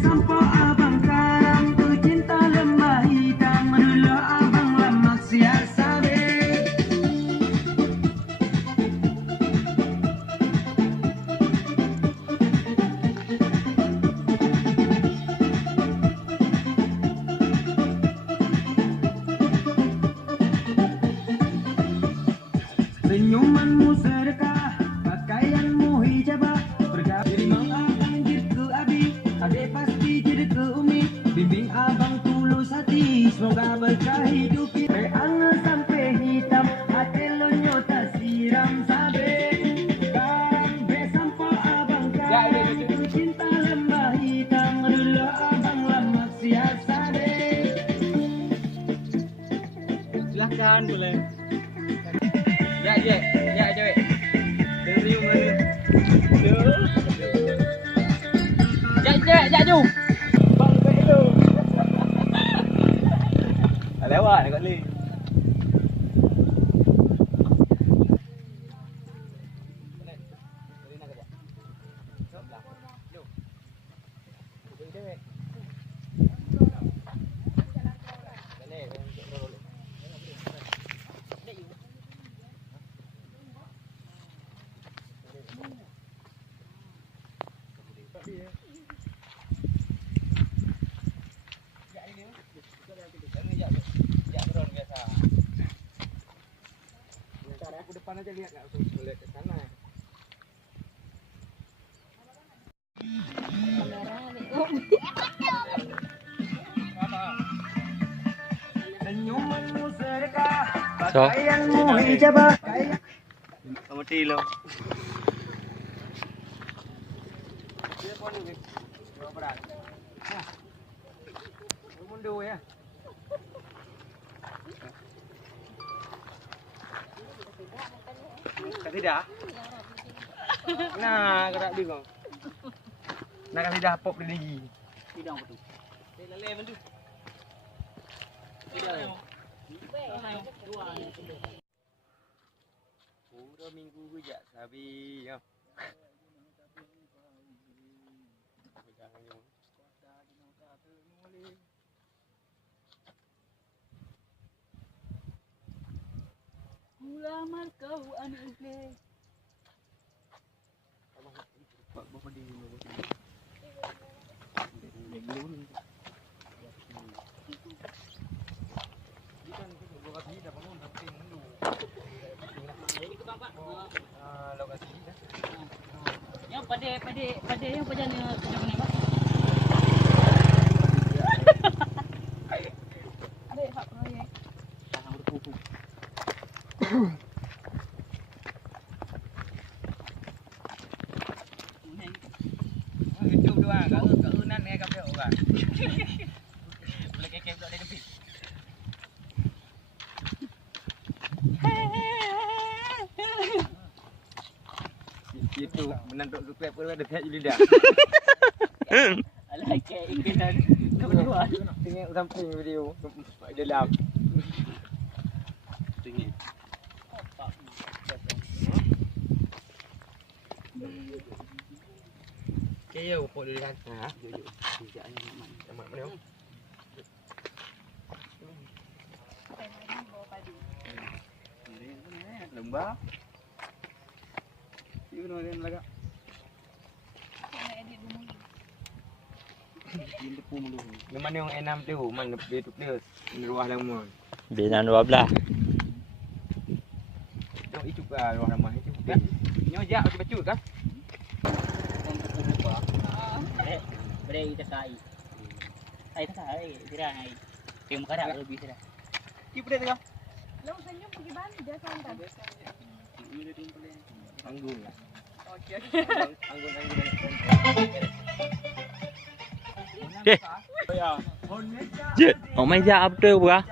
Sampo abang karam tu cinta lembah hitam menula abang lama siap sabe. Senyumanmu sedekah, pakaianmu hijabah, bergabung abang gitu abi, adik pasti jadi ke umi, bimbing abang tulus hati, semoga berkah hidup kita. Angin sampai hitam, hati lo nyota siram sabe. Karam besampo abang karam, cinta lembah hitam, dulu abang lama siap sabe. Silahkan boleh. Ya je, ya je. Dari mana? Ya ju. Bang betul. Lewat dekat ni. Aku depan aja lihat enggak usah lihat ke sana. Senyumanmu sedekah, pakaianmu hijabah. Kamu tilo. Dia pun ni. Dua berat. Nah. Mundur ya. Tidak. Nah, gerak dia kau. Nak kasi dah pop dia lagi. Tidak betul. Leleh bantu. Tidak. Pura minggu je sabi. Ya. Lamar kau anak le. Bapa di dulu. Lokasi dah bangun penting dulu. Ini ke bang. Lokasi dah. Yang pada yang pejana kena apa? Ada hak proyek. Jangan berkuku. Hidup doang, kau nan dengan kau orang. Boleh kekek duduk di tepi. Itu menanduk suplai pun ada pihak lidah. Alah kek ikan kau berdua. Tengok samping video dalam. Tengok. Kaya upok dia kan. Ha. Tidak ni mak. Mana? Lembah. Ini kena ada lagak. Ini tepu mulu. Mana yang enam tu? Mana YouTube dia? Ruah lama. Bina 12. Tengok itu ke ruah lama itu kan? Nyojak macam bacut kan? Beri kita kai. Ai tak kai, dirang ai. Tengok karak lebih sudah. Ki pada tengah. Lo senyum pergi Banda santai. Anggun lah. Okey. Anggun. Je, orang main jap betul pula.